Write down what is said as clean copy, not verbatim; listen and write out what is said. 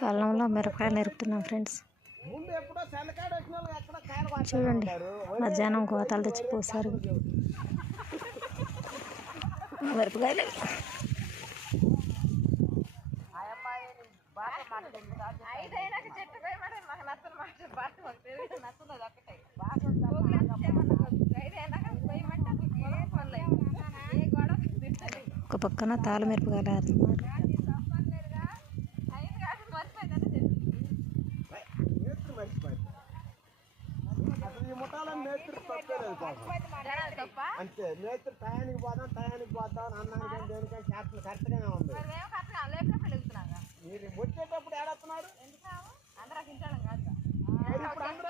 కళ్ళంలో మిరపకాయలు నేర్పుతున్నాం ఫ్రెండ్స్. చూడండి మధ్యాహ్నం కోతలు తెచ్చి పోసారు మిరపకాయలు. ఒక పక్కన తాళ మిరపకాయలు ఆడుతున్నారు. అంతే నేత్రి టయానికి పోతాం అన్నానికి దేనికని చేస్తున్నా కరెక్ట్గానే ఉంది. మీరు వచ్చేటప్పుడు ఏడవుతున్నారు? ఇప్పుడు అందరూ